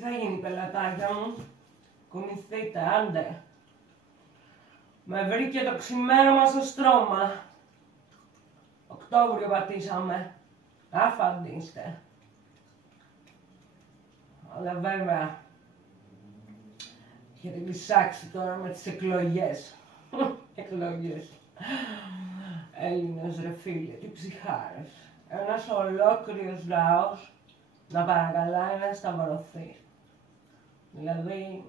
θα γίνει, πελατάκια μου? Κουνηθείτε, άντε. Με βρήκε το ξημέρωμα στο στρώμα. Οκτώβριο πατήσαμε. Άφαντοι είστε. Αλλά βέβαια, έχετε λυσάξει τώρα με τις εκλογές. Εκλογές. Έλληνες ρε φίλε, τι ψυχάρες. Ένας ολόκληρος λαός να παρακαλάει να σταυρωθεί. Δηλαδή,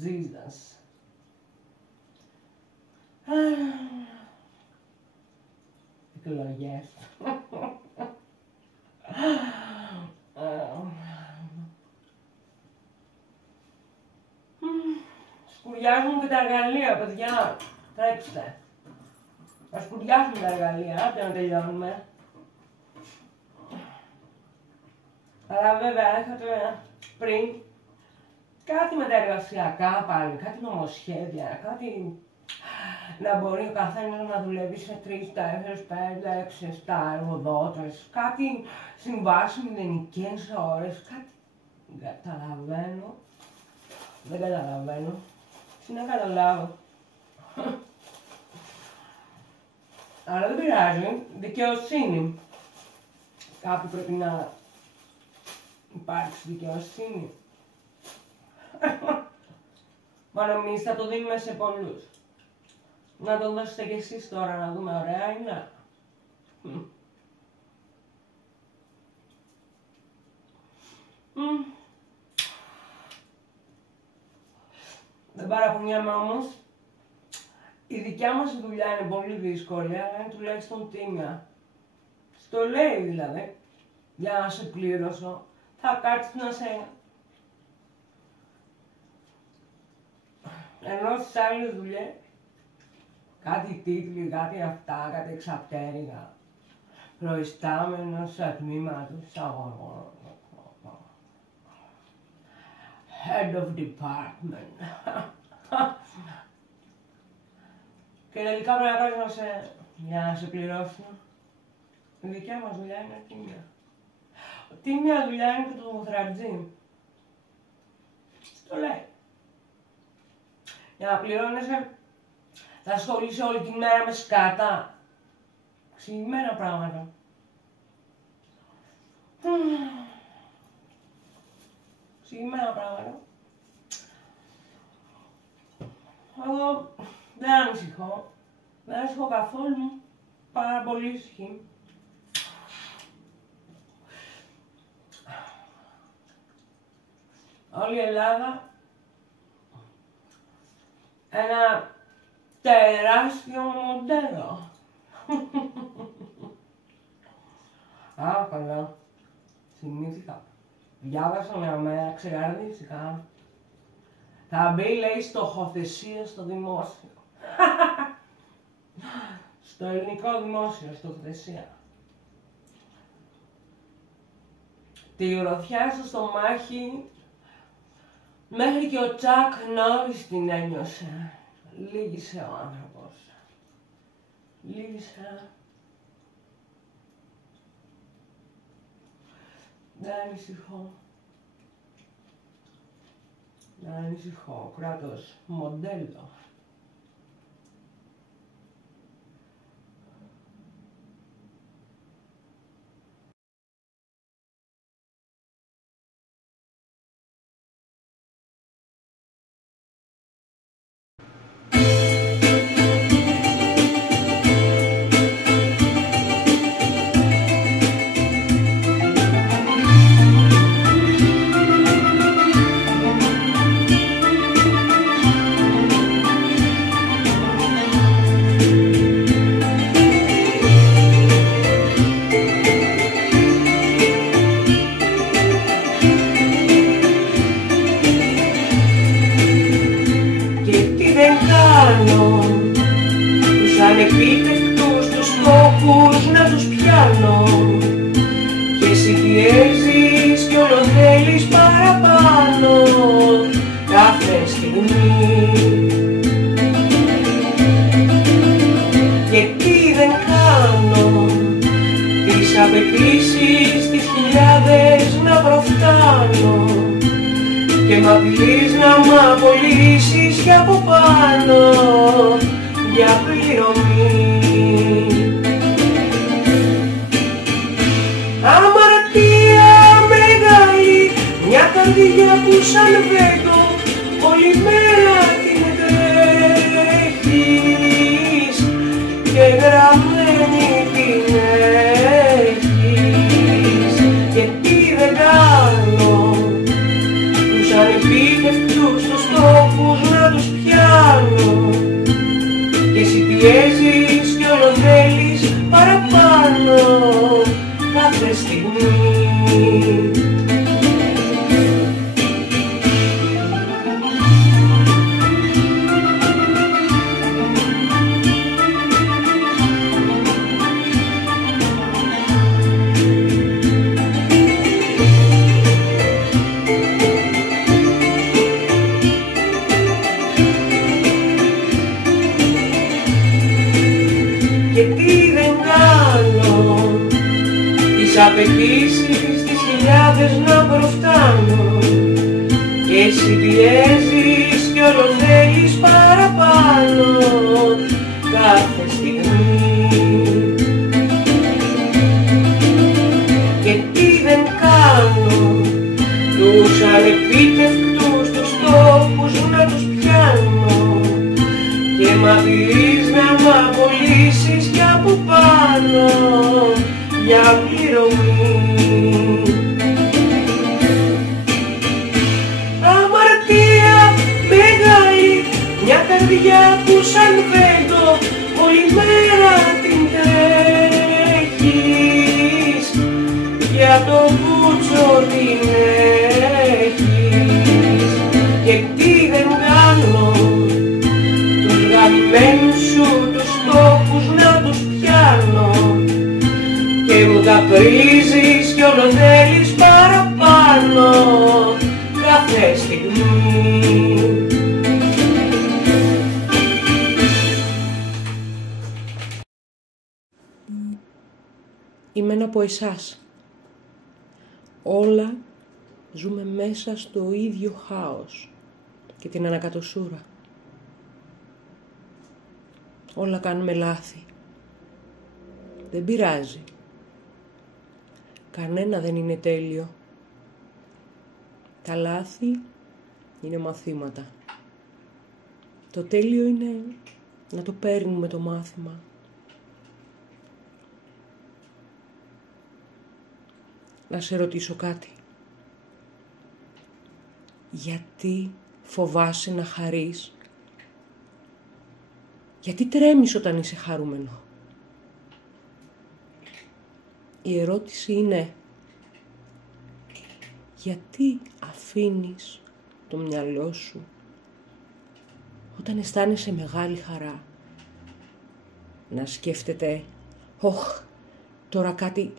Jesus. Εκλογές. Σκουριάζουν και τα εργαλεία, παιδιά. Τρέξτε. Θα σκουριάσουν τα εργαλεία, άντε να τελειώνουμε. Αλλά βέβαια, είχατε πριν κάτι με τα εργασιακά πάλι, κάτι νομοσχέδια, κάτι να μπορεί ο καθένας να δουλεύει σε 3, 4, 5, 6, 7 εργοδότες, κάτι συμβάσεις μηδενικές ώρες, κάτι. Δεν καταλαβαίνω. Δεν καταλαβαίνω. Τι να καταλάβω. Αλλά δεν πειράζει. Δικαιοσύνη. Κάπου πρέπει να υπάρξει δικαιοσύνη. Μα νομίζεις θα το δίνουμε σε πολλούς. Να το δώσετε κι εσείς τώρα να δούμε, ωραία είναι. Δεν παραπονιάμαι όμως. Η δικιά μας δουλειά είναι πολύ δύσκολη, αλλά είναι τουλάχιστον τίμια. Στο λέει δηλαδή, για να σε πλήρωσω, θα κάτσεις να σε... Ενώ στις άλλες δουλειές, κάτι τίτλοι, κάτι αυτά, κάτι εξαπτέρυγα, προϊστάμενος σε τμήμα του εισαγωγών. Head of department. Και τελικά πρέπει να κάνεις για να σε πληρώσουν. Η δικιά μας δουλειά είναι τίμια. Τίμια δουλειά είναι και το μουθρατζί. Στο λέει. Για να πληρώνεσαι, θα ασχολείσαι όλη τη μέρα με σκάτα. Ξηγημένα πράγματα. Ξηγημένα πράγματα. Εγώ δεν ανησυχώ. Δεν ανησυχώ καθόλου. Πάρα πολύ ήσυχη. Όλη η Ελλάδα ένα τεράστιο μοντέλο. Α, καλά. Θυμήθηκα. Διάβασα μια μέρα, ξεκαρδίστηκα. Θα μπει, λέει, στοχοθεσία στο δημόσιο. Στο ελληνικό δημόσιο, στοχοθεσία. Τη γροθιά στο στομάχι, μέχρι και ο Τσακ Νόρις την ένιωσε. Λύγησε ο άνθρωπος. Λύγησε. Δεν ανησυχώ. Δεν ανησυχώ. Κράτος μοντέλο. και μ' απειλείς να μ' απολύσεις κι από πάνω για πληρωμή. Αμαρτία μεγάλη, μια καρδιά που σαν βέντο όλη μέρα την τρέχεις και γραμμένη την έχεις. Και τι δεν κάνω, τους ανεπίτευτους τους στόχους να τους πιάνω και εσύ πιέζεις κι όλο θέλεις παραπάνω κάθε στιγμή. Και τι δεν κάνω, τις απαιτήσεις τις χιλιάδες να προφτάνω και εσύ πιέζεις κι όλο θέλεις παραπάνω κάθε στιγμή. Και τι δεν κάνω, τους ανεπίτευκτους τους στόχους να τους πιάνω και μ' απειλείς να μ' απολύσεις κι από πάνω για πληρωμή. Αμαρτία μεγάλη, μια καρδιά που σαν βέντο όλη μέρα την τρέχεις, για το μπούτσο την έχεις. Και τι δεν κάνω, τους γαμμένους σου τους στόχους να τους πιάνω και μου καπρίζεις κι όλο θέλεις παραπάνω κάθε στιγμή. Είμαι ένα από εσάς. Όλα ζούμε μέσα στο ίδιο χάος και την ανακατοσούρα. Όλα κάνουμε λάθη. Δεν πειράζει. Κανένα δεν είναι τέλειο. Τα λάθη είναι μαθήματα. Το τέλειο είναι να το παίρνουμε το μάθημα. Να σε ρωτήσω κάτι. Γιατί φοβάσαι να χαρείς? Γιατί τρέμεις όταν είσαι χαρούμενο? Η ερώτηση είναι γιατί αφήνεις το μυαλό σου όταν αισθάνεσαι μεγάλη χαρά να σκέφτεται «Ωχ, τώρα κάτι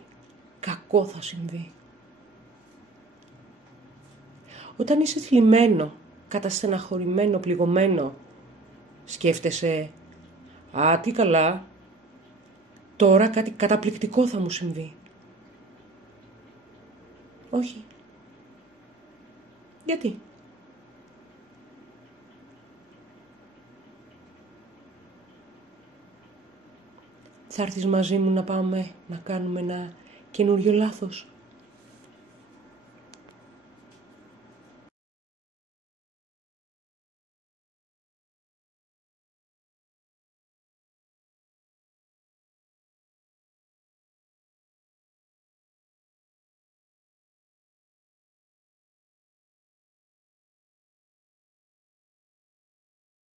κακό θα συμβεί». Όταν είσαι θλιμμένο, καταστεναχωρημένο, πληγωμένο, σκέφτεσαι «Α, τι καλά, τώρα κάτι καταπληκτικό θα μου συμβεί». Όχι. Γιατί? Θα έρθεις μαζί μου να πάμε να κάνουμε ένα καινούριο λάθος?